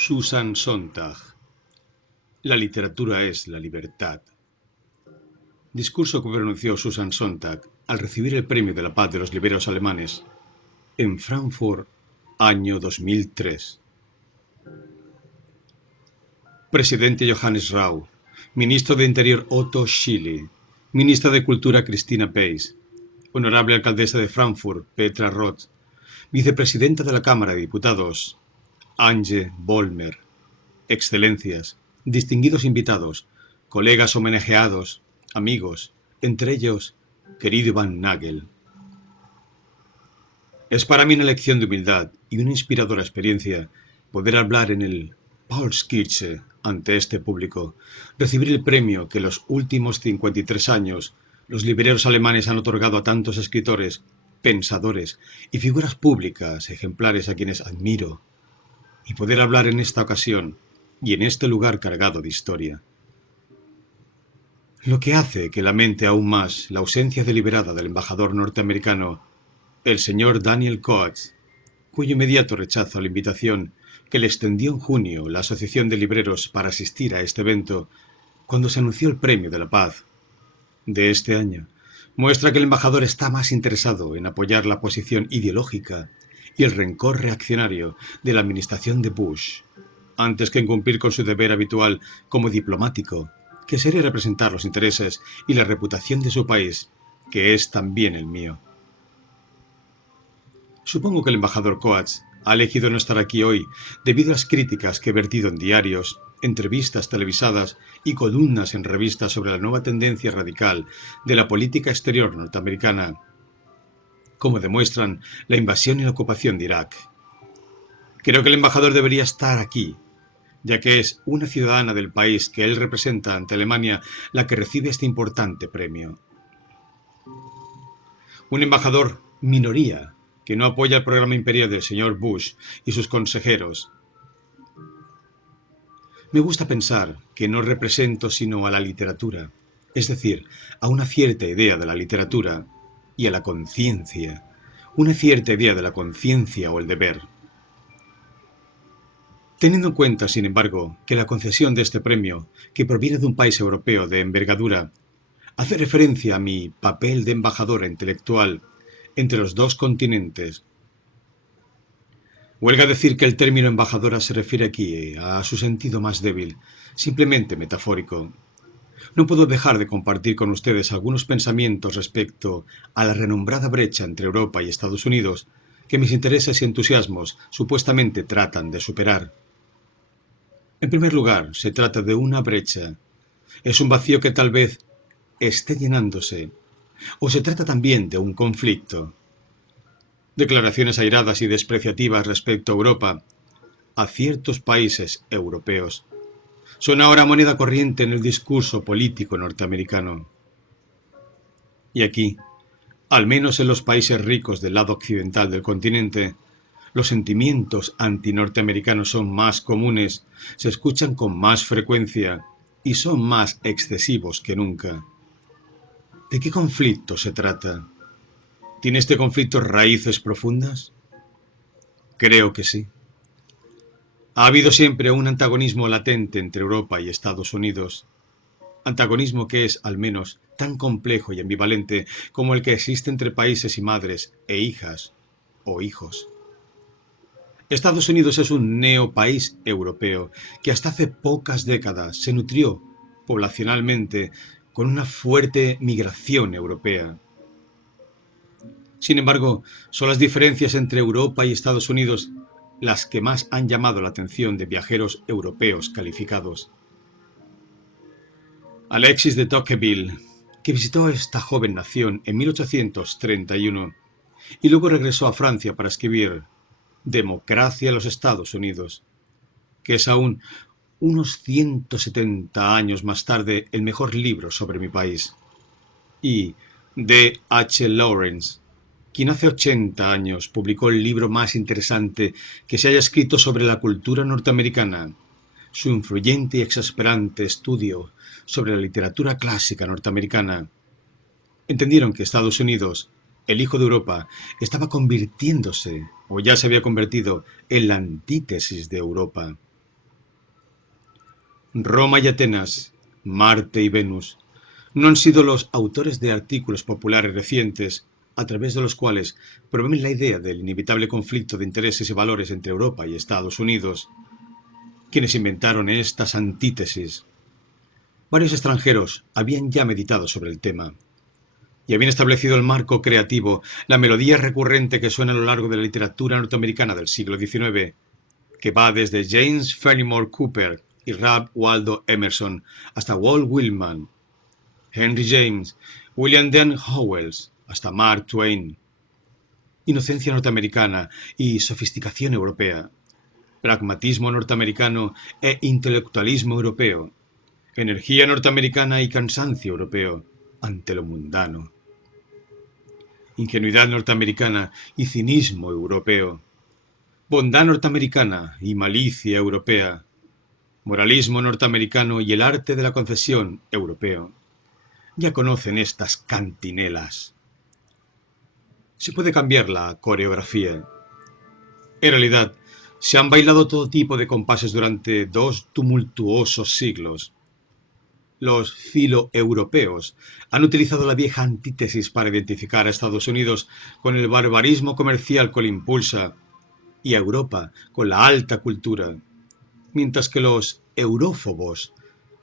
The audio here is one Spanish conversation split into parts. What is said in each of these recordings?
Susan Sontag. La literatura es la libertad. Discurso que pronunció Susan Sontag al recibir el Premio de la Paz de los Libreros Alemanes en Frankfurt, año 2003. Presidente Johannes Rau, Ministro de Interior Otto Schily, Ministra de Cultura Christina Peis, Honorable Alcaldesa de Frankfurt Petra Roth, Vicepresidenta de la Cámara de Diputados Ange Vollmer, Excelencias, distinguidos invitados, colegas homenajeados, amigos, entre ellos, querido Iván Nagel. Es para mí una lección de humildad y una inspiradora experiencia poder hablar en el Paulskirche ante este público, recibir el premio que en los últimos 53 años los libreros alemanes han otorgado a tantos escritores, pensadores y figuras públicas ejemplares a quienes admiro, y poder hablar en esta ocasión y en este lugar cargado de historia. Lo que hace que lamente aún más la ausencia deliberada del embajador norteamericano, el señor Daniel Coats, cuyo inmediato rechazo a la invitación que le extendió en junio la Asociación de Libreros para asistir a este evento, cuando se anunció el Premio de la Paz de este año, muestra que el embajador está más interesado en apoyar la posición ideológica y el rencor reaccionario de la administración de Bush, antes que en cumplir con su deber habitual como diplomático, que sería representar los intereses y la reputación de su país, que es también el mío. Supongo que el embajador Coats ha elegido no estar aquí hoy debido a las críticas que he vertido en diarios, entrevistas televisadas y columnas en revistas sobre la nueva tendencia radical de la política exterior norteamericana, como demuestran la invasión y la ocupación de Irak. Creo que el embajador debería estar aquí, ya que es una ciudadana del país que él representa ante Alemania la que recibe este importante premio. Un embajador minoría que no apoya el programa imperial del señor Bush y sus consejeros. Me gusta pensar que no represento sino a la literatura, es decir, a una cierta idea de la literatura y a la conciencia, una cierta idea de la conciencia o el deber. Teniendo en cuenta, sin embargo, que la concesión de este premio, que proviene de un país europeo de envergadura, hace referencia a mi papel de embajadora intelectual entre los dos continentes. Huelga decir que el término embajadora se refiere aquí a su sentido más débil, simplemente metafórico. No puedo dejar de compartir con ustedes algunos pensamientos respecto a la renombrada brecha entre Europa y Estados Unidos que mis intereses y entusiasmos supuestamente tratan de superar. En primer lugar, se trata de una brecha. Es un vacío que tal vez esté llenándose. O se trata también de un conflicto. Declaraciones airadas y despreciativas respecto a Europa, a ciertos países europeos, son ahora moneda corriente en el discurso político norteamericano. Y aquí, al menos en los países ricos del lado occidental del continente, los sentimientos antinorteamericanos son más comunes, se escuchan con más frecuencia y son más excesivos que nunca. ¿De qué conflicto se trata? ¿Tiene este conflicto raíces profundas? Creo que sí. Ha habido siempre un antagonismo latente entre Europa y Estados Unidos, antagonismo que es, al menos, tan complejo y ambivalente como el que existe entre países y madres e hijas o hijos. Estados Unidos es un neopaís europeo que hasta hace pocas décadas se nutrió poblacionalmente con una fuerte migración europea. Sin embargo, son las diferencias entre Europa y Estados Unidos las que más han llamado la atención de viajeros europeos calificados. Alexis de Tocqueville, que visitó esta joven nación en 1831 y luego regresó a Francia para escribir Democracia en los Estados Unidos, que es aún unos 170 años más tarde el mejor libro sobre mi país, y D. H. Lawrence, quien hace 80 años publicó el libro más interesante que se haya escrito sobre la cultura norteamericana, su influyente y exasperante estudio sobre la literatura clásica norteamericana, entendieron que Estados Unidos, el hijo de Europa, estaba convirtiéndose, o ya se había convertido, en la antítesis de Europa. Roma y Atenas, Marte y Venus, no han sido los autores de artículos populares recientes a través de los cuales promueven la idea del inevitable conflicto de intereses y valores entre Europa y Estados Unidos, quienes inventaron estas antítesis. Varios extranjeros habían ya meditado sobre el tema y habían establecido el marco creativo, la melodía recurrente que suena a lo largo de la literatura norteamericana del siglo XIX, que va desde James Fenimore Cooper y Ralph Waldo Emerson hasta Walt Whitman, Henry James, William Dean Howells, hasta Mark Twain. Inocencia norteamericana y sofisticación europea, pragmatismo norteamericano e intelectualismo europeo, energía norteamericana y cansancio europeo ante lo mundano, ingenuidad norteamericana y cinismo europeo, bondad norteamericana y malicia europea, moralismo norteamericano y el arte de la concesión europeo. Ya conocen estas cantinelas. Se puede cambiar la coreografía. En realidad, se han bailado todo tipo de compases durante 2 tumultuosos siglos. Los filoeuropeos han utilizado la vieja antítesis para identificar a Estados Unidos con el barbarismo comercial que lo impulsa y a Europa con la alta cultura, mientras que los eurófobos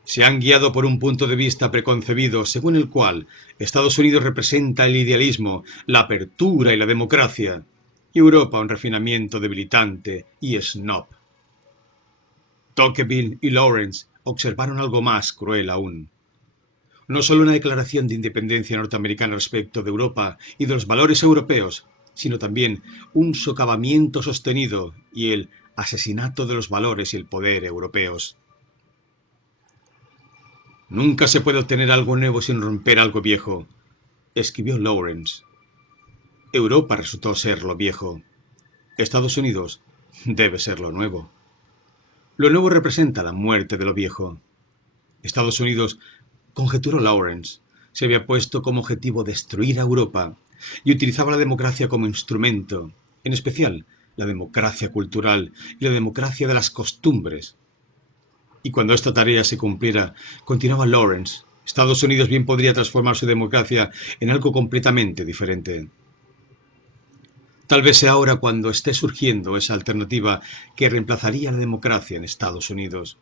se han guiado por un punto de vista preconcebido según el cual Estados Unidos representa el idealismo, la apertura y la democracia, y Europa un refinamiento debilitante y snob. Tocqueville y Lawrence observaron algo más cruel aún. No solo una declaración de independencia norteamericana respecto de Europa y de los valores europeos, sino también un socavamiento sostenido y el asesinato de los valores y el poder europeos. Nunca se puede obtener algo nuevo sin romper algo viejo, escribió Lawrence. Europa resultó ser lo viejo. Estados Unidos debe ser lo nuevo. Lo nuevo representa la muerte de lo viejo. Estados Unidos, conjeturó Lawrence, se había puesto como objetivo destruir a Europa y utilizaba la democracia como instrumento, en especial la democracia cultural y la democracia de las costumbres. Y cuando esta tarea se cumpliera, continuaba Lawrence, Estados Unidos bien podría transformar su democracia en algo completamente diferente. Tal vez sea ahora cuando esté surgiendo esa alternativa que reemplazaría la democracia en Estados Unidos.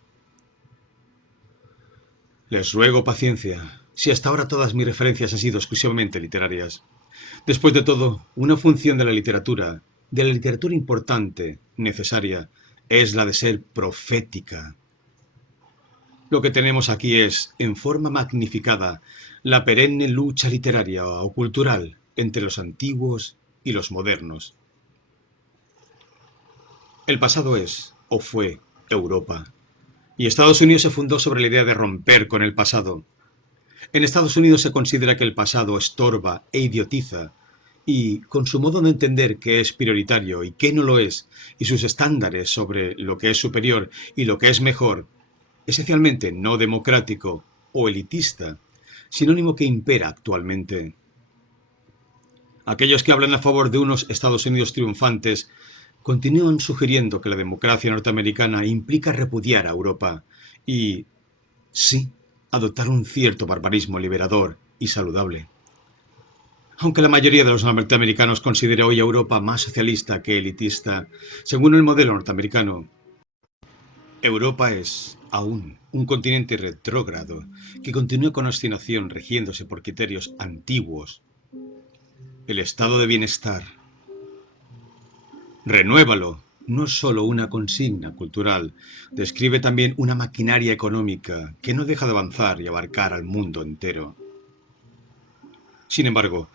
Les ruego paciencia, si hasta ahora todas mis referencias han sido exclusivamente literarias. Después de todo, una función de la literatura importante, necesaria, es la de ser profética. Lo que tenemos aquí es, en forma magnificada, la perenne lucha literaria o cultural entre los antiguos y los modernos. El pasado es, o fue, Europa, y Estados Unidos se fundó sobre la idea de romper con el pasado. En Estados Unidos se considera que el pasado estorba e idiotiza, y con su modo de entender qué es prioritario y qué no lo es, y sus estándares sobre lo que es superior y lo que es mejor, esencialmente no democrático o elitista, sinónimo que impera actualmente. Aquellos que hablan a favor de unos Estados Unidos triunfantes continúan sugiriendo que la democracia norteamericana implica repudiar a Europa y, sí, adoptar un cierto barbarismo liberador y saludable. Aunque la mayoría de los norteamericanos considere hoy a Europa más socialista que elitista, según el modelo norteamericano, Europa es, aún, un continente retrógrado que continúa con obstinación rigiéndose por criterios antiguos. El estado de bienestar. Renuévalo. No es solo una consigna cultural, describe también una maquinaria económica que no deja de avanzar y abarcar al mundo entero. Sin embargo,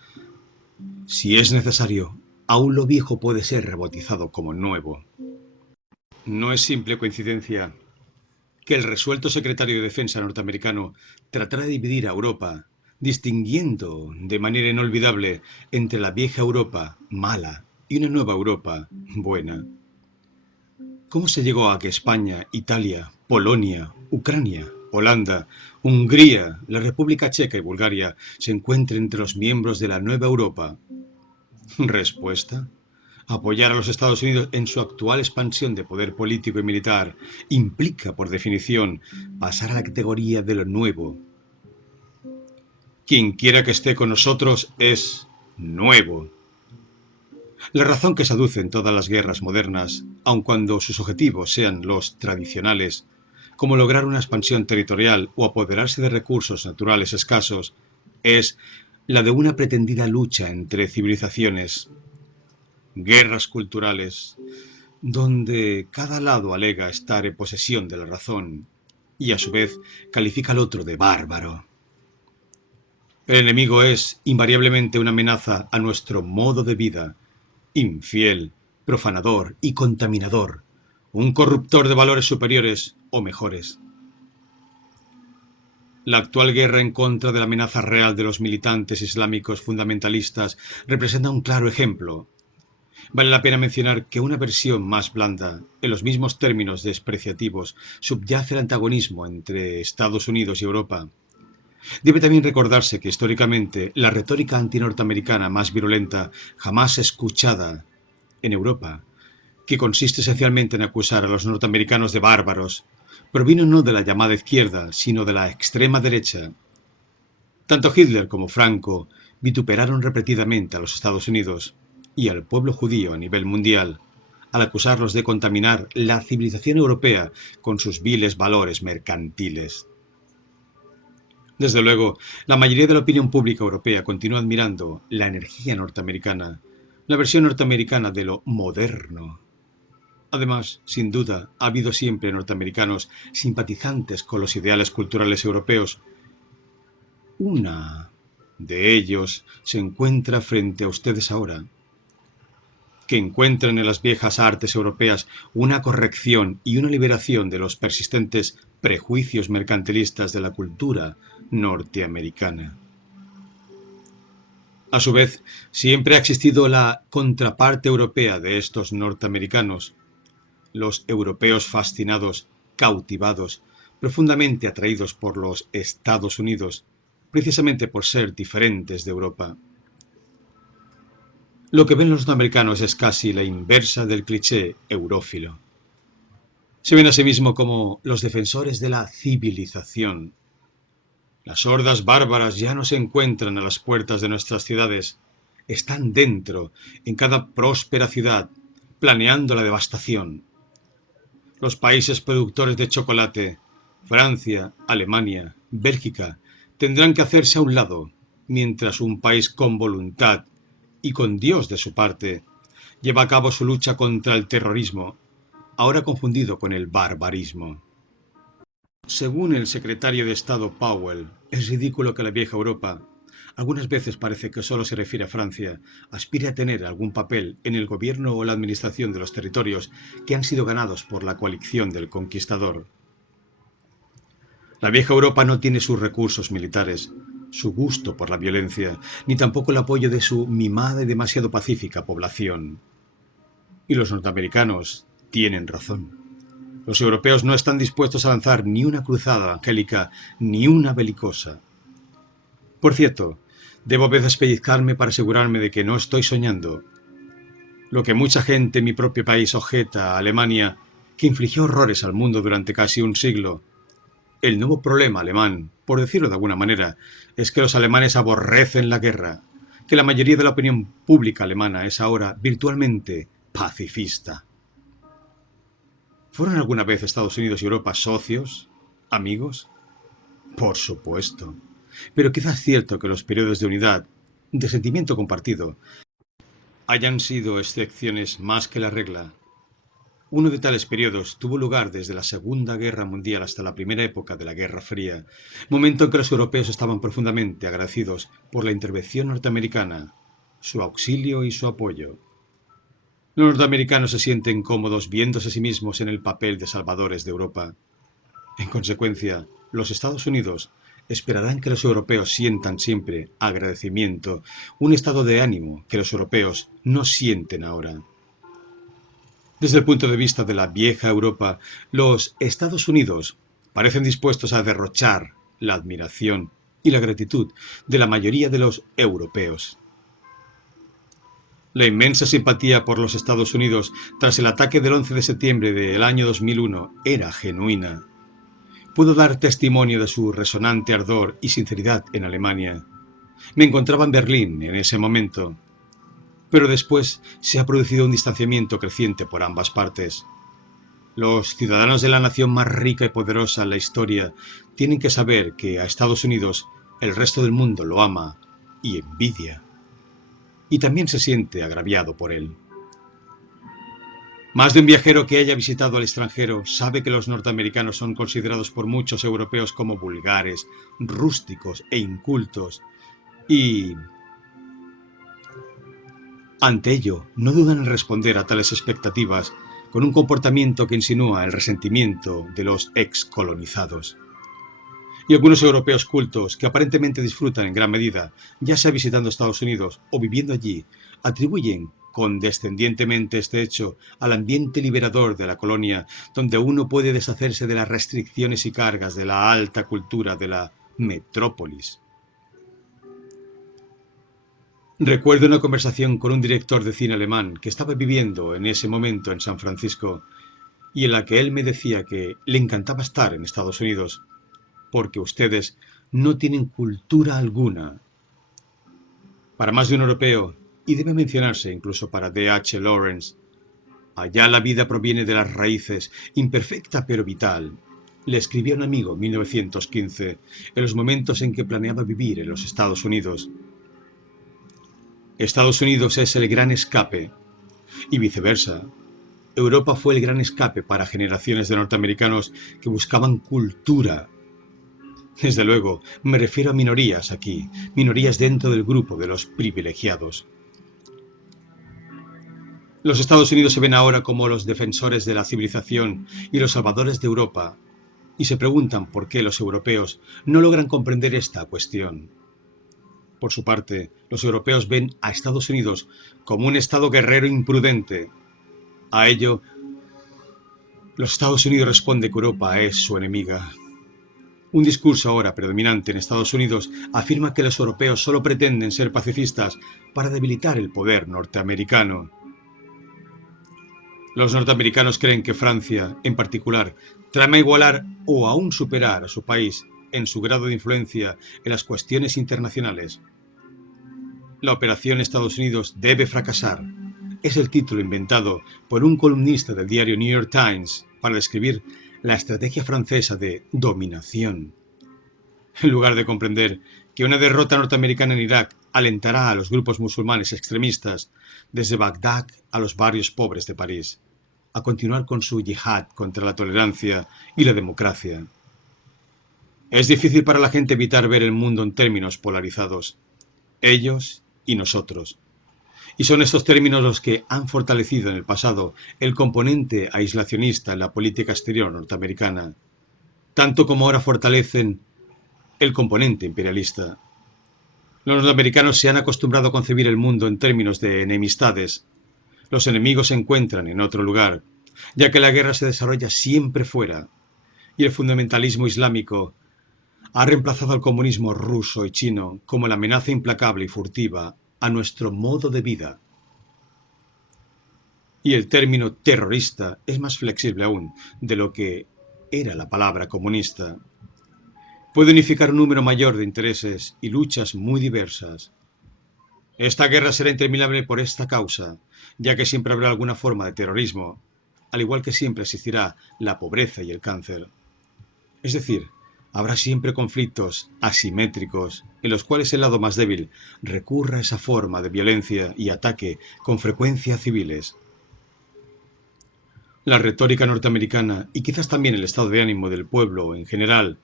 si es necesario, aún lo viejo puede ser rebautizado como nuevo. No es simple coincidencia que el resuelto secretario de Defensa norteamericano tratara de dividir a Europa, distinguiendo de manera inolvidable entre la vieja Europa mala y una nueva Europa buena. ¿Cómo se llegó a que España, Italia, Polonia, Ucrania, Holanda, Hungría, la República Checa y Bulgaria se encuentren entre los miembros de la nueva Europa? Respuesta: Apoyar a los Estados Unidos en su actual expansión de poder político y militar implica, por definición, pasar a la categoría de lo nuevo. Quien quiera que esté con nosotros es nuevo. La razón que se aduce en todas las guerras modernas, aun cuando sus objetivos sean los tradicionales, como lograr una expansión territorial o apoderarse de recursos naturales escasos, es la de una pretendida lucha entre civilizaciones, guerras culturales, donde cada lado alega estar en posesión de la razón y a su vez califica al otro de bárbaro. El enemigo es invariablemente una amenaza a nuestro modo de vida, infiel, profanador y contaminador, un corruptor de valores superiores o mejores. La actual guerra en contra de la amenaza real de los militantes islámicos fundamentalistas representa un claro ejemplo. Vale la pena mencionar que una versión más blanda, en los mismos términos despreciativos, subyace el antagonismo entre Estados Unidos y Europa. Debe también recordarse que históricamente la retórica antinorteamericana más virulenta jamás escuchada en Europa, que consiste esencialmente en acusar a los norteamericanos de bárbaros, provino no de la llamada izquierda, sino de la extrema derecha. Tanto Hitler como Franco vituperaron repetidamente a los Estados Unidos y al pueblo judío a nivel mundial, al acusarlos de contaminar la civilización europea con sus viles valores mercantiles. Desde luego, la mayoría de la opinión pública europea continúa admirando la energía norteamericana, la versión norteamericana de lo moderno. Además, sin duda, ha habido siempre norteamericanos simpatizantes con los ideales culturales europeos. Una de ellos se encuentra frente a ustedes ahora, que encuentran en las viejas artes europeas una corrección y una liberación de los persistentes prejuicios mercantilistas de la cultura norteamericana. A su vez, siempre ha existido la contraparte europea de estos norteamericanos, los europeos fascinados, cautivados, profundamente atraídos por los Estados Unidos, precisamente por ser diferentes de Europa. Lo que ven los norteamericanos es casi la inversa del cliché eurófilo. Se ven a sí mismos como los defensores de la civilización. Las hordas bárbaras ya no se encuentran a las puertas de nuestras ciudades, están dentro, en cada próspera ciudad, planeando la devastación. Los países productores de chocolate, Francia, Alemania, Bélgica, tendrán que hacerse a un lado, mientras un país con voluntad y con Dios de su parte, lleva a cabo su lucha contra el terrorismo, ahora confundido con el barbarismo. Según el secretario de Estado Powell, es ridículo que la vieja Europa, algunas veces parece que solo se refiere a Francia, aspire a tener algún papel en el gobierno o la administración de los territorios que han sido ganados por la coalición del conquistador. La vieja Europa no tiene sus recursos militares, su gusto por la violencia, ni tampoco el apoyo de su mimada y demasiado pacífica población. Y los norteamericanos tienen razón. Los europeos no están dispuestos a lanzar ni una cruzada evangélica ni una belicosa. Por cierto, debo a veces pellizcarme para asegurarme de que no estoy soñando. Lo que mucha gente en mi propio país objeta a Alemania, que infligió horrores al mundo durante casi un siglo. El nuevo problema alemán, por decirlo de alguna manera, es que los alemanes aborrecen la guerra, que la mayoría de la opinión pública alemana es ahora virtualmente pacifista. ¿Fueron alguna vez Estados Unidos y Europa socios? ¿Amigos? Por supuesto. Pero quizás es cierto que los periodos de unidad, de sentimiento compartido, hayan sido excepciones más que la regla. Uno de tales periodos tuvo lugar desde la Segunda Guerra Mundial hasta la primera época de la Guerra Fría, momento en que los europeos estaban profundamente agradecidos por la intervención norteamericana, su auxilio y su apoyo. Los norteamericanos se sienten cómodos viéndose a sí mismos en el papel de salvadores de Europa. En consecuencia, los Estados Unidos esperarán que los europeos sientan siempre agradecimiento, un estado de ánimo que los europeos no sienten ahora. Desde el punto de vista de la vieja Europa, los Estados Unidos parecen dispuestos a derrochar la admiración y la gratitud de la mayoría de los europeos. La inmensa simpatía por los Estados Unidos tras el ataque del 11 de septiembre del año 2001 era genuina. Puedo dar testimonio de su resonante ardor y sinceridad en Alemania. Me encontraba en Berlín en ese momento, pero después se ha producido un distanciamiento creciente por ambas partes. Los ciudadanos de la nación más rica y poderosa en la historia tienen que saber que a Estados Unidos el resto del mundo lo ama y envidia, y también se siente agraviado por él. Más de un viajero que haya visitado al extranjero sabe que los norteamericanos son considerados por muchos europeos como vulgares, rústicos e incultos, y ante ello no dudan en responder a tales expectativas con un comportamiento que insinúa el resentimiento de los excolonizados. Y algunos europeos cultos que aparentemente disfrutan en gran medida, ya sea visitando Estados Unidos o viviendo allí, atribuyen condescendientemente este hecho al ambiente liberador de la colonia, donde uno puede deshacerse de las restricciones y cargas de la alta cultura de la metrópolis. Recuerdo una conversación con un director de cine alemán que estaba viviendo en ese momento en San Francisco y en la que él me decía que le encantaba estar en Estados Unidos porque ustedes no tienen cultura alguna. Para más de un europeo, y debe mencionarse incluso para D.H. Lawrence, allá la vida proviene de las raíces, imperfecta pero vital. Le escribía un amigo en 1915, en los momentos en que planeaba vivir en los Estados Unidos. Estados Unidos es el gran escape, y viceversa. Europa fue el gran escape para generaciones de norteamericanos que buscaban cultura. Desde luego, me refiero a minorías aquí, minorías dentro del grupo de los privilegiados. Los Estados Unidos se ven ahora como los defensores de la civilización y los salvadores de Europa, y se preguntan por qué los europeos no logran comprender esta cuestión. Por su parte, los europeos ven a Estados Unidos como un Estado guerrero imprudente. A ello, los Estados Unidos responden que Europa es su enemiga. Un discurso ahora predominante en Estados Unidos afirma que los europeos solo pretenden ser pacifistas para debilitar el poder norteamericano. Los norteamericanos creen que Francia, en particular, trama igualar o aún superar a su país en su grado de influencia en las cuestiones internacionales. La operación Estados Unidos debe fracasar. Es el título inventado por un columnista del diario New York Times para describir la estrategia francesa de dominación. En lugar de comprender que una derrota norteamericana en Irak alentará a los grupos musulmanes extremistas, desde Bagdad a los barrios pobres de París, a continuar con su yihad contra la tolerancia y la democracia. Es difícil para la gente evitar ver el mundo en términos polarizados, ellos y nosotros. Y son estos términos los que han fortalecido en el pasado el componente aislacionista en la política exterior norteamericana, tanto como ahora fortalecen el componente imperialista. Los norteamericanos se han acostumbrado a concebir el mundo en términos de enemistades. Los enemigos se encuentran en otro lugar, ya que la guerra se desarrolla siempre fuera, y el fundamentalismo islámico ha reemplazado al comunismo ruso y chino como la amenaza implacable y furtiva a nuestro modo de vida. Y el término terrorista es más flexible aún de lo que era la palabra comunista. Puede unificar un número mayor de intereses y luchas muy diversas. Esta guerra será interminable por esta causa, ya que siempre habrá alguna forma de terrorismo, al igual que siempre existirá la pobreza y el cáncer. Es decir, habrá siempre conflictos asimétricos en los cuales el lado más débil recurra a esa forma de violencia y ataque con frecuencia a civiles. La retórica norteamericana y quizás también el estado de ánimo del pueblo en general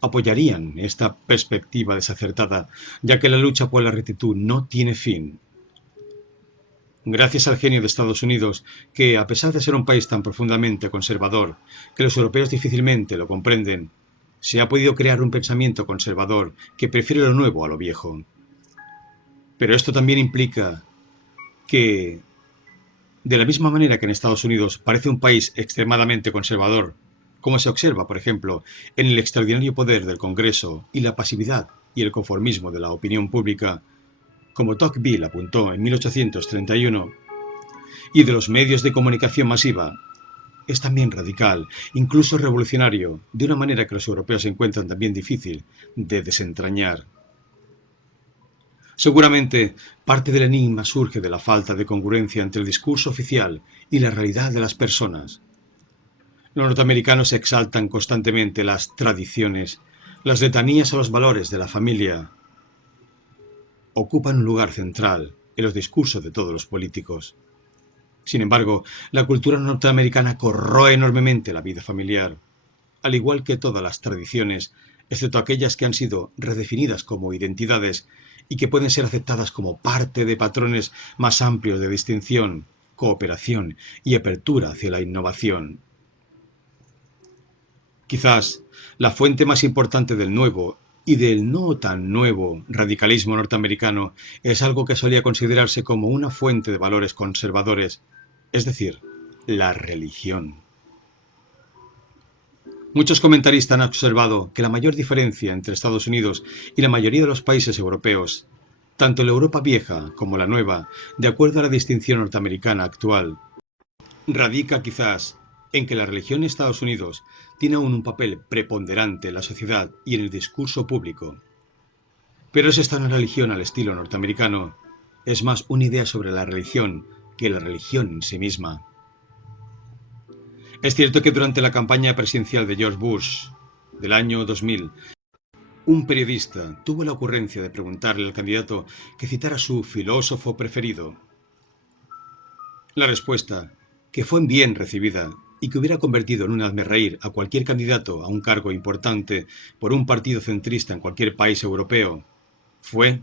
apoyarían esta perspectiva desacertada, ya que la lucha por la rectitud no tiene fin. Gracias al genio de Estados Unidos, que a pesar de ser un país tan profundamente conservador que los europeos difícilmente lo comprenden, se ha podido crear un pensamiento conservador que prefiere lo nuevo a lo viejo. Pero esto también implica que, de la misma manera que en Estados Unidos parece un país extremadamente conservador, como se observa, por ejemplo, en el extraordinario poder del Congreso y la pasividad y el conformismo de la opinión pública, como Tocqueville apuntó en 1831, y de los medios de comunicación masiva, es también radical, incluso revolucionario, de una manera que los europeos encuentran también difícil de desentrañar. Seguramente, parte del enigma surge de la falta de congruencia entre el discurso oficial y la realidad de las personas. Los norteamericanos exaltan constantemente las tradiciones, las letanías a los valores de la familia. Ocupan un lugar central en los discursos de todos los políticos. Sin embargo, la cultura norteamericana corroe enormemente la vida familiar, al igual que todas las tradiciones, excepto aquellas que han sido redefinidas como identidades y que pueden ser aceptadas como parte de patrones más amplios de distinción, cooperación y apertura hacia la innovación. Quizás la fuente más importante del nuevo y del no tan nuevo radicalismo norteamericano es algo que solía considerarse como una fuente de valores conservadores, es decir, la religión. Muchos comentaristas han observado que la mayor diferencia entre Estados Unidos y la mayoría de los países europeos, tanto la Europa vieja como la nueva, de acuerdo a la distinción norteamericana actual, radica quizás en que la religión en Estados Unidos tiene aún un papel preponderante en la sociedad y en el discurso público. Pero es esta una religión al estilo norteamericano, es más una idea sobre la religión que la religión en sí misma. Es cierto que durante la campaña presidencial de George Bush del año 2000, un periodista tuvo la ocurrencia de preguntarle al candidato que citara a su filósofo preferido. La respuesta, que fue bien recibida y que hubiera convertido en un hazmerreír a cualquier candidato a un cargo importante por un partido centrista en cualquier país europeo, fue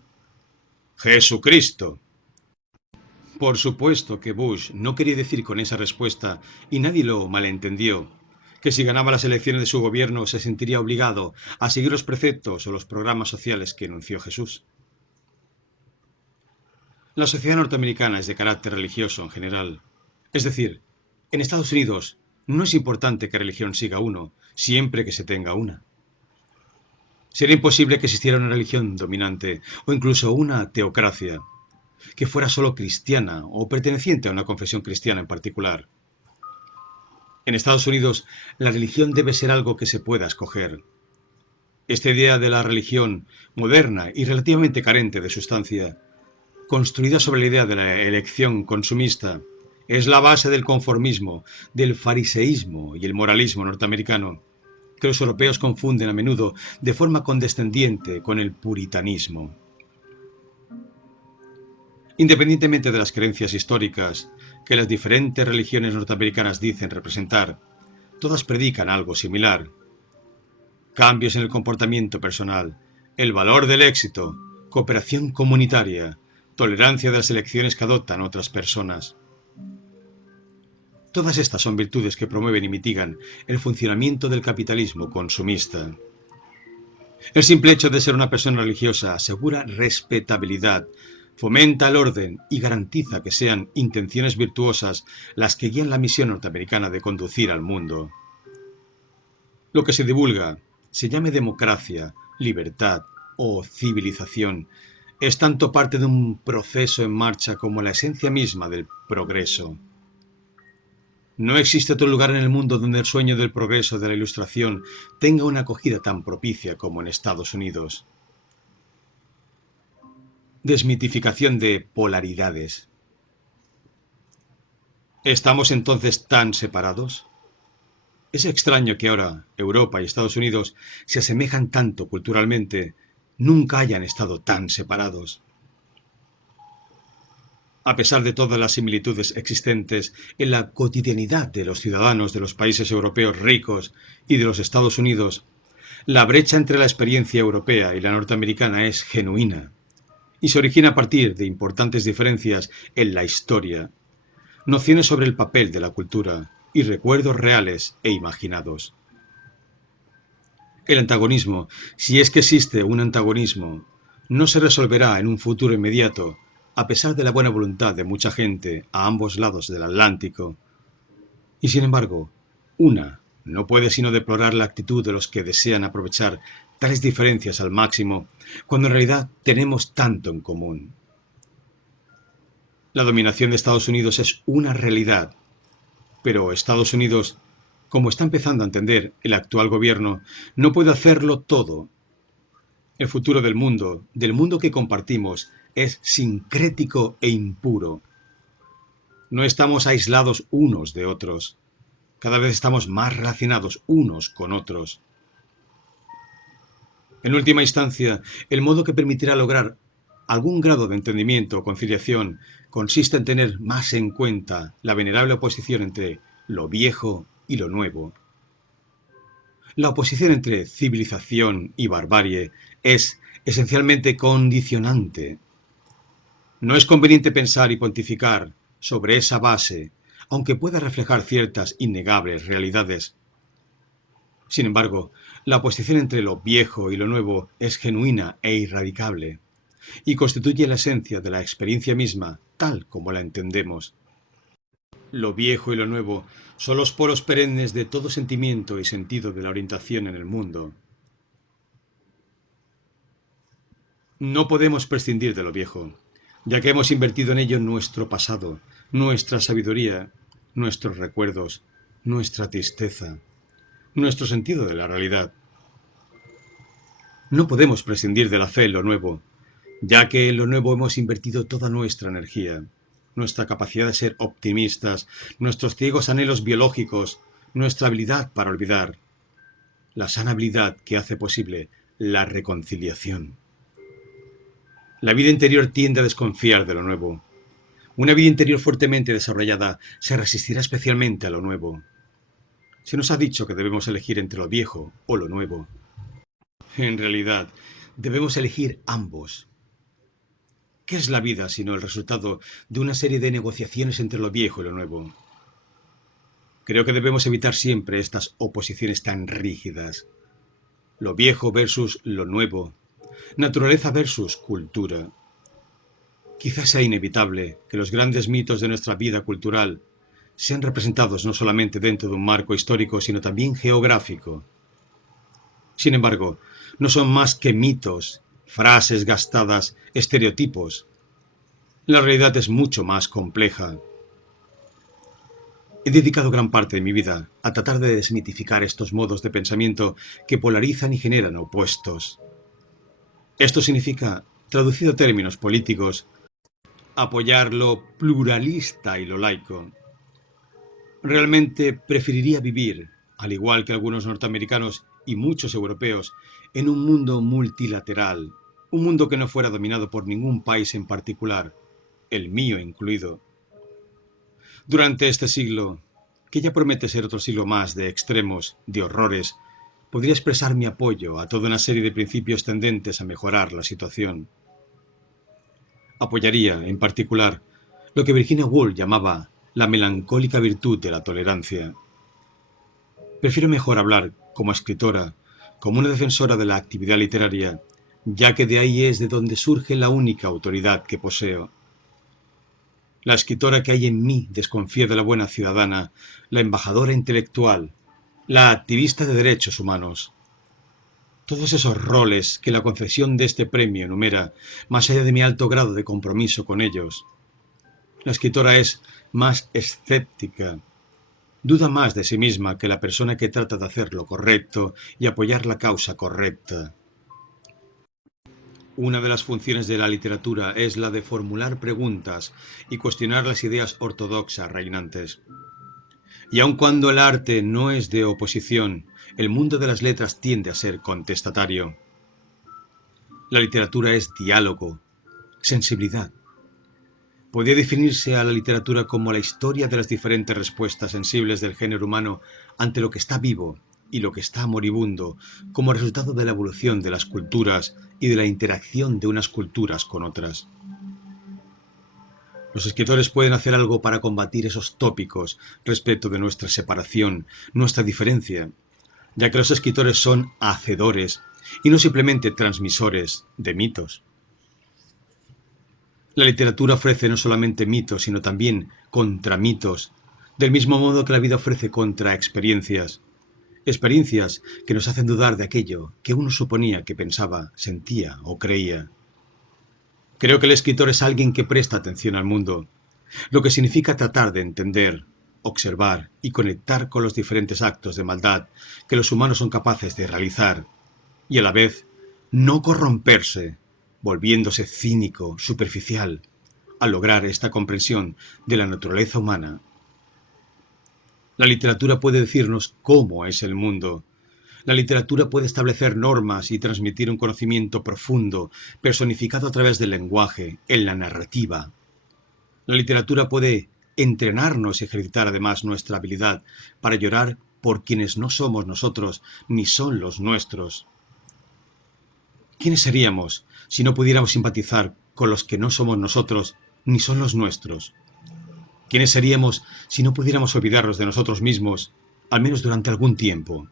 Jesucristo. Por supuesto que Bush no quería decir con esa respuesta, y nadie lo malentendió, que si ganaba las elecciones de su gobierno se sentiría obligado a seguir los preceptos o los programas sociales que enunció Jesús. La sociedad norteamericana es de carácter religioso en general. Es decir, en Estados Unidos no es importante qué religión siga uno, siempre que se tenga una. Sería imposible que existiera una religión dominante o incluso una teocracia que fuera solo cristiana o perteneciente a una confesión cristiana en particular. En Estados Unidos, la religión debe ser algo que se pueda escoger. Esta idea de la religión, moderna y relativamente carente de sustancia, construida sobre la idea de la elección consumista, es la base del conformismo, del fariseísmo y el moralismo norteamericano, que los europeos confunden a menudo de forma condescendiente con el puritanismo. Independientemente de las creencias históricas que las diferentes religiones norteamericanas dicen representar, todas predican algo similar. Cambios en el comportamiento personal, el valor del éxito, cooperación comunitaria, tolerancia de las elecciones que adoptan otras personas. Todas estas son virtudes que promueven y mitigan el funcionamiento del capitalismo consumista. El simple hecho de ser una persona religiosa asegura respetabilidad, fomenta el orden y garantiza que sean intenciones virtuosas las que guían la misión norteamericana de conducir al mundo. Lo que se divulga, se llame democracia, libertad o civilización, es tanto parte de un proceso en marcha como la esencia misma del progreso. No existe otro lugar en el mundo donde el sueño del progreso de la Ilustración tenga una acogida tan propicia como en Estados Unidos. Desmitificación de polaridades. ¿Estamos entonces tan separados? Es extraño que ahora Europa y Estados Unidos se asemejan tanto culturalmente, nunca hayan estado tan separados. A pesar de todas las similitudes existentes en la cotidianidad de los ciudadanos de los países europeos ricos y de los Estados Unidos, la brecha entre la experiencia europea y la norteamericana es genuina y se origina a partir de importantes diferencias en la historia, nociones sobre el papel de la cultura y recuerdos reales e imaginados. El antagonismo, si es que existe un antagonismo, no se resolverá en un futuro inmediato, a pesar de la buena voluntad de mucha gente a ambos lados del Atlántico. Y sin embargo, una no puede sino deplorar la actitud de los que desean aprovechar tales diferencias al máximo, cuando en realidad tenemos tanto en común. La dominación de Estados Unidos es una realidad, pero Estados Unidos, como está empezando a entender el actual gobierno, no puede hacerlo todo. El futuro del mundo que compartimos, es sincrético e impuro. No estamos aislados unos de otros. Cada vez estamos más relacionados unos con otros. En última instancia, el modo que permitirá lograr algún grado de entendimiento o conciliación consiste en tener más en cuenta la venerable oposición entre lo viejo y lo nuevo. La oposición entre civilización y barbarie es esencialmente condicionante. No es conveniente pensar y pontificar sobre esa base, aunque pueda reflejar ciertas innegables realidades. Sin embargo, la oposición entre lo viejo y lo nuevo es genuina e irradicable, y constituye la esencia de la experiencia misma, tal como la entendemos. Lo viejo y lo nuevo son los polos perennes de todo sentimiento y sentido de la orientación en el mundo. No podemos prescindir de lo viejo, ya que hemos invertido en ello nuestro pasado, nuestra sabiduría, nuestros recuerdos, nuestra tristeza, nuestro sentido de la realidad. No podemos prescindir de la fe en lo nuevo, ya que en lo nuevo hemos invertido toda nuestra energía, nuestra capacidad de ser optimistas, nuestros ciegos anhelos biológicos, nuestra habilidad para olvidar, la sana habilidad que hace posible la reconciliación. La vida interior tiende a desconfiar de lo nuevo. Una vida interior fuertemente desarrollada se resistirá especialmente a lo nuevo. Se nos ha dicho que debemos elegir entre lo viejo o lo nuevo. En realidad, debemos elegir ambos. ¿Qué es la vida sino el resultado de una serie de negociaciones entre lo viejo y lo nuevo? Creo que debemos evitar siempre estas oposiciones tan rígidas. Lo viejo versus lo nuevo. Naturaleza versus cultura. Quizás sea inevitable que los grandes mitos de nuestra vida cultural sean representados no solamente dentro de un marco histórico, sino también geográfico. Sin embargo, no son más que mitos, frases gastadas, estereotipos. La realidad es mucho más compleja. He dedicado gran parte de mi vida a tratar de desmitificar estos modos de pensamiento que polarizan y generan opuestos. Esto significa, traducido a términos políticos, apoyar lo pluralista y lo laico. Realmente preferiría vivir, al igual que algunos norteamericanos y muchos europeos, en un mundo multilateral, un mundo que no fuera dominado por ningún país en particular, el mío incluido. Durante este siglo, que ya promete ser otro siglo más de extremos, de horrores, podría expresar mi apoyo a toda una serie de principios tendentes a mejorar la situación. Apoyaría, en particular, lo que Virginia Woolf llamaba la melancólica virtud de la tolerancia. Prefiero mejor hablar como escritora, como una defensora de la actividad literaria, ya que de ahí es de donde surge la única autoridad que poseo. La escritora que hay en mí desconfía de la buena ciudadana, la embajadora intelectual, la activista de derechos humanos. Todos esos roles que la concesión de este premio enumera, más allá de mi alto grado de compromiso con ellos. La escritora es más escéptica, duda más de sí misma que la persona que trata de hacer lo correcto y apoyar la causa correcta. Una de las funciones de la literatura es la de formular preguntas y cuestionar las ideas ortodoxas reinantes. Y aun cuando el arte no es de oposición, el mundo de las letras tiende a ser contestatario. La literatura es diálogo, sensibilidad. Podría definirse a la literatura como la historia de las diferentes respuestas sensibles del género humano ante lo que está vivo y lo que está moribundo, como resultado de la evolución de las culturas y de la interacción de unas culturas con otras. Los escritores pueden hacer algo para combatir esos tópicos respecto de nuestra separación, nuestra diferencia, ya que los escritores son hacedores y no simplemente transmisores de mitos. La literatura ofrece no solamente mitos, sino también contramitos, del mismo modo que la vida ofrece contraexperiencias. Experiencias que nos hacen dudar de aquello que uno suponía que pensaba, sentía o creía. Creo que el escritor es alguien que presta atención al mundo, lo que significa tratar de entender, observar y conectar con los diferentes actos de maldad que los humanos son capaces de realizar, y a la vez no corromperse, volviéndose cínico, superficial, al lograr esta comprensión de la naturaleza humana. La literatura puede decirnos cómo es el mundo. La literatura puede establecer normas y transmitir un conocimiento profundo, personificado a través del lenguaje, en la narrativa. La literatura puede entrenarnos y ejercitar además nuestra habilidad para llorar por quienes no somos nosotros ni son los nuestros. ¿Quiénes seríamos si no pudiéramos simpatizar con los que no somos nosotros ni son los nuestros? ¿Quiénes seríamos si no pudiéramos olvidarnos de nosotros mismos, al menos durante algún tiempo?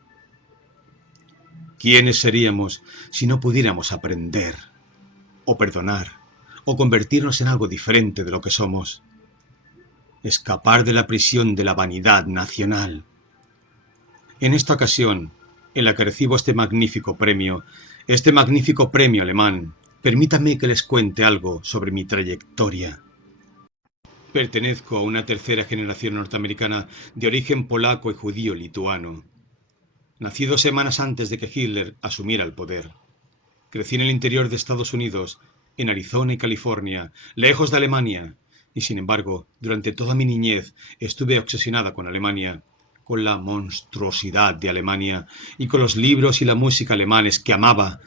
¿Quiénes seríamos si no pudiéramos aprender, o perdonar, o convertirnos en algo diferente de lo que somos? Escapar de la prisión de la vanidad nacional. En esta ocasión, en la que recibo este magnífico premio alemán, permítanme que les cuente algo sobre mi trayectoria. Pertenezco a una tercera generación norteamericana de origen polaco y judío lituano. Nací 2 semanas antes de que Hitler asumiera el poder. Crecí en el interior de Estados Unidos, en Arizona y California, lejos de Alemania, y sin embargo, durante toda mi niñez estuve obsesionada con Alemania, con la monstruosidad de Alemania y con los libros y la música alemanes que amaba,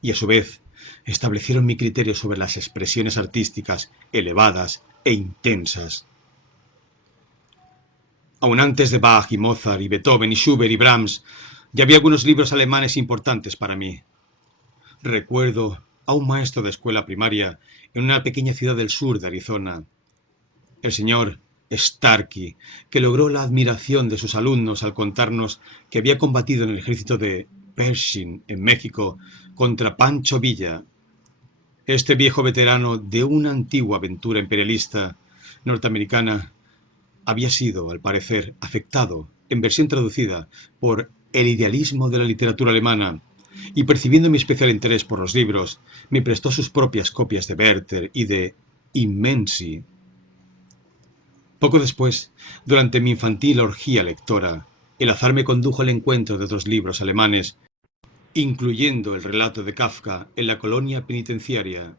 y a su vez establecieron mi criterio sobre las expresiones artísticas elevadas e intensas. Aún antes de Bach y Mozart y Beethoven y Schubert y Brahms, ya había algunos libros alemanes importantes para mí. Recuerdo a un maestro de escuela primaria en una pequeña ciudad del sur de Arizona, el señor Starkey, que logró la admiración de sus alumnos al contarnos que había combatido en el ejército de Pershing en México contra Pancho Villa. Este viejo veterano de una antigua aventura imperialista norteamericana había sido, al parecer, afectado, en versión traducida, por el idealismo de la literatura alemana, y percibiendo mi especial interés por los libros, me prestó sus propias copias de Werther y de Immensi. Poco después, durante mi infantil orgía lectora, el azar me condujo al encuentro de otros libros alemanes, incluyendo el relato de Kafka en la colonia penitenciaria,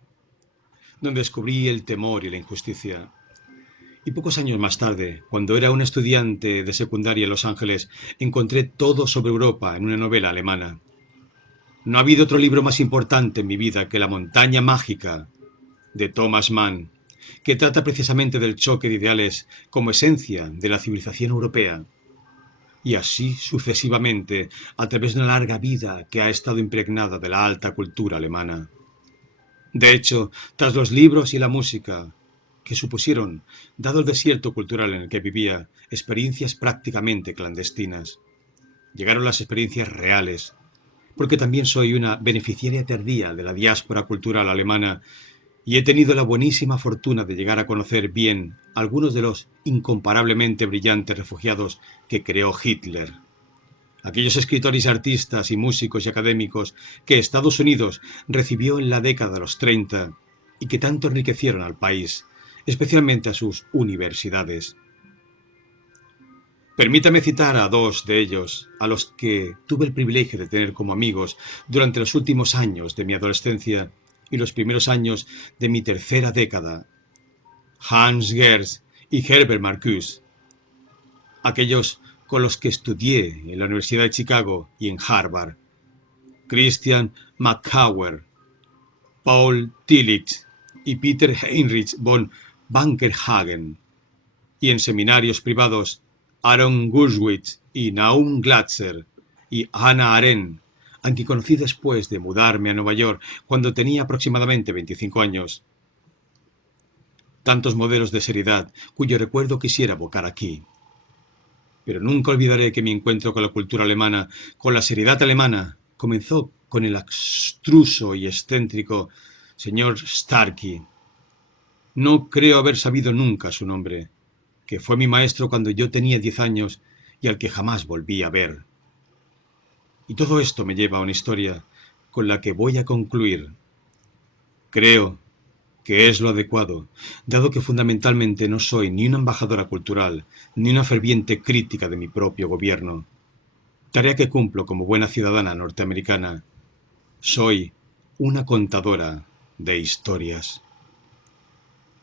donde descubrí el temor y la injusticia. Y pocos años más tarde, cuando era un estudiante de secundaria en Los Ángeles, encontré todo sobre Europa en una novela alemana. No ha habido otro libro más importante en mi vida que La montaña mágica, de Thomas Mann, que trata precisamente del choque de ideales como esencia de la civilización europea. Y así sucesivamente, a través de una larga vida que ha estado impregnada de la alta cultura alemana. De hecho, tras los libros y la música, que supusieron, dado el desierto cultural en el que vivía, experiencias prácticamente clandestinas, llegaron las experiencias reales, porque también soy una beneficiaria tardía de la diáspora cultural alemana y he tenido la buenísima fortuna de llegar a conocer bien algunos de los incomparablemente brillantes refugiados que creó Hitler. Aquellos escritores, artistas y músicos y académicos que Estados Unidos recibió en la década de los 30 y que tanto enriquecieron al país, especialmente a sus universidades. Permítame citar a dos de ellos, a los que tuve el privilegio de tener como amigos durante los últimos años de mi adolescencia y los primeros años de mi tercera década: Hans Gers y Herbert Marcuse, aquellos con los que estudié en la Universidad de Chicago y en Harvard, Christian Macauer, Paul Tillich y Peter Heinrich von Bankerhagen, y en seminarios privados Aaron Gurwitz y Naum Glatzer y Hannah Arendt, a quien conocí después de mudarme a Nueva York cuando tenía aproximadamente 25 años. Tantos modelos de seriedad cuyo recuerdo quisiera evocar aquí. Pero nunca olvidaré que mi encuentro con la cultura alemana, con la seriedad alemana, comenzó con el abstruso y excéntrico señor Starkey. No creo haber sabido nunca su nombre, que fue mi maestro cuando yo tenía 10 años y al que jamás volví a ver. Y todo esto me lleva a una historia con la que voy a concluir. Creo que es lo adecuado, dado que fundamentalmente no soy ni una embajadora cultural, ni una ferviente crítica de mi propio gobierno. Tarea que cumplo como buena ciudadana norteamericana. Soy una contadora de historias.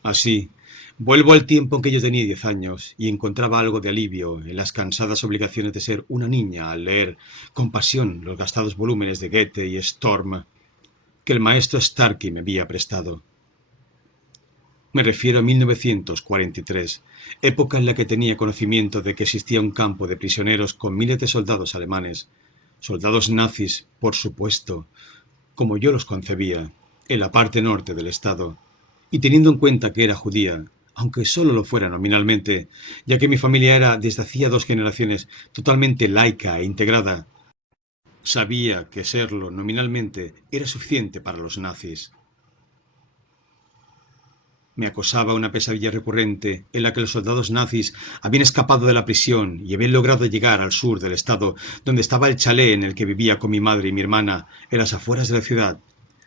Así, vuelvo al tiempo en que yo tenía 10 años y encontraba algo de alivio en las cansadas obligaciones de ser una niña al leer con pasión los gastados volúmenes de Goethe y Storm que el maestro Starkey me había prestado. Me refiero a 1943, época en la que tenía conocimiento de que existía un campo de prisioneros con miles de soldados alemanes, soldados nazis, por supuesto, como yo los concebía, en la parte norte del estado, y teniendo en cuenta que era judía, aunque solo lo fuera nominalmente, ya que mi familia era desde hacía 2 generaciones totalmente laica e integrada, sabía que serlo nominalmente era suficiente para los nazis. Me acosaba una pesadilla recurrente en la que los soldados nazis habían escapado de la prisión y habían logrado llegar al sur del estado, donde estaba el chalet en el que vivía con mi madre y mi hermana, en las afueras de la ciudad,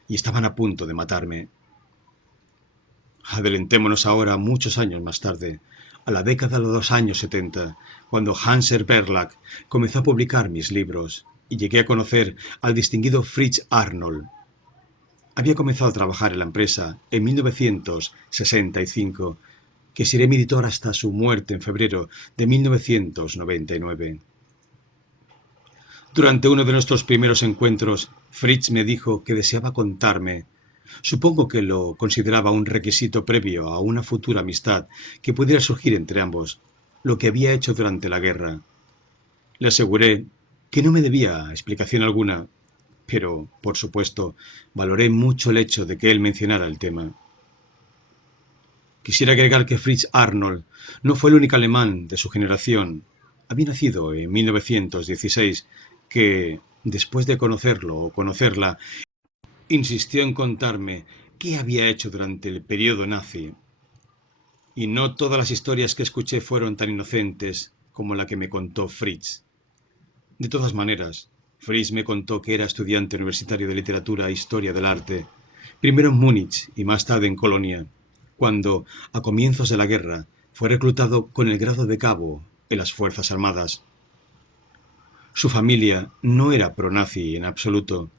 y estaban a punto de matarme. Adelantémonos ahora muchos años más tarde, a la década de los años 70, cuando Hanser Verlag comenzó a publicar mis libros y llegué a conocer al distinguido Fritz Arnold. Había comenzado a trabajar en la empresa en 1965, que sería mi editor hasta su muerte en febrero de 1999. Durante uno de nuestros primeros encuentros, Fritz me dijo que deseaba contarme, supongo que lo consideraba un requisito previo a una futura amistad que pudiera surgir entre ambos, lo que había hecho durante la guerra. Le aseguré que no me debía explicación alguna, pero, por supuesto, valoré mucho el hecho de que él mencionara el tema. Quisiera agregar que Fritz Arnold no fue el único alemán de su generación. Había nacido en 1916 que, después de conocerlo o conocerla, insistió en contarme qué había hecho durante el periodo nazi. Y no todas las historias que escuché fueron tan inocentes como la que me contó Fritz. De todas maneras, Fritz me contó que era estudiante universitario de literatura e historia del arte, primero en Múnich y más tarde en Colonia, cuando, a comienzos de la guerra, fue reclutado con el grado de cabo en las Fuerzas Armadas. Su familia no era pro-nazi en absoluto.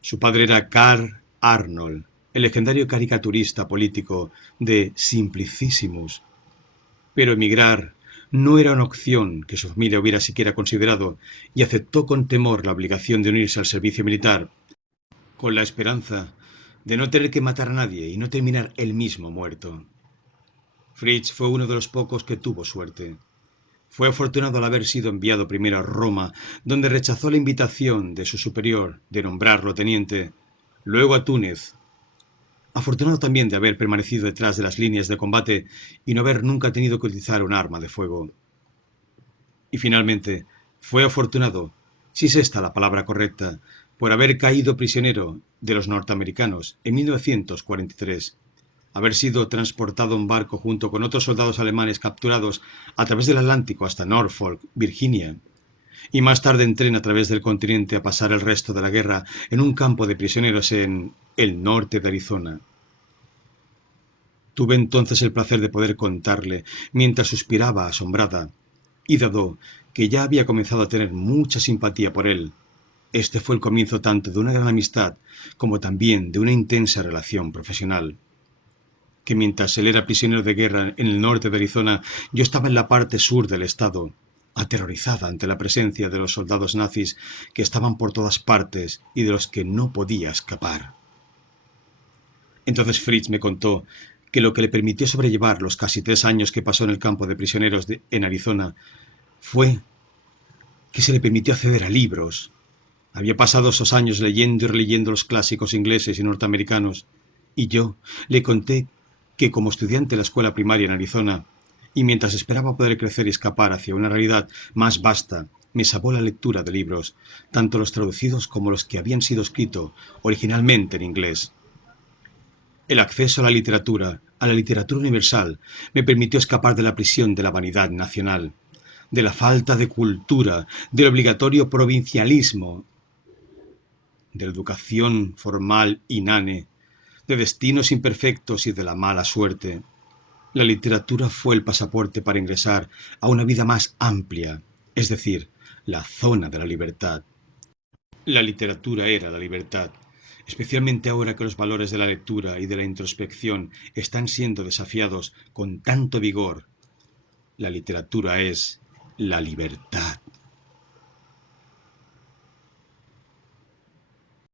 Su padre era Karl Arnold, el legendario caricaturista político de Simplicissimus. Pero emigrar no era una opción que su familia hubiera siquiera considerado y aceptó con temor la obligación de unirse al servicio militar, con la esperanza de no tener que matar a nadie y no terminar él mismo muerto. Fritz fue uno de los pocos que tuvo suerte. Fue afortunado al haber sido enviado primero a Roma, donde rechazó la invitación de su superior de nombrarlo teniente, luego a Túnez. Afortunado también de haber permanecido detrás de las líneas de combate y no haber nunca tenido que utilizar un arma de fuego. Y finalmente, fue afortunado, si es esta la palabra correcta, por haber caído prisionero de los norteamericanos en 1943, haber sido transportado en barco junto con otros soldados alemanes capturados a través del Atlántico hasta Norfolk, Virginia, y más tarde en tren a través del continente a pasar el resto de la guerra en un campo de prisioneros en el norte de Arizona. Tuve entonces el placer de poder contarle, mientras suspiraba asombrada, y dado que ya había comenzado a tener mucha simpatía por él, este fue el comienzo tanto de una gran amistad como también de una intensa relación profesional. Que mientras él era prisionero de guerra en el norte de Arizona, yo estaba en la parte sur del estado, aterrorizada ante la presencia de los soldados nazis que estaban por todas partes y de los que no podía escapar. Entonces Fritz me contó que lo que le permitió sobrellevar los casi 3 años que pasó en el campo de prisioneros en Arizona fue que se le permitió acceder a libros. Había pasado esos años leyendo y releyendo los clásicos ingleses y norteamericanos, y yo le conté que como estudiante de la escuela primaria en Arizona, y mientras esperaba poder crecer y escapar hacia una realidad más vasta, me sabó la lectura de libros, tanto los traducidos como los que habían sido escritos originalmente en inglés. El acceso a la literatura universal, me permitió escapar de la prisión de la vanidad nacional, de la falta de cultura, del obligatorio provincialismo, de la educación formal inane, de destinos imperfectos y de la mala suerte. La literatura fue el pasaporte para ingresar a una vida más amplia, es decir, la zona de la libertad. La literatura era la libertad, especialmente ahora que los valores de la lectura y de la introspección están siendo desafiados con tanto vigor. La literatura es la libertad.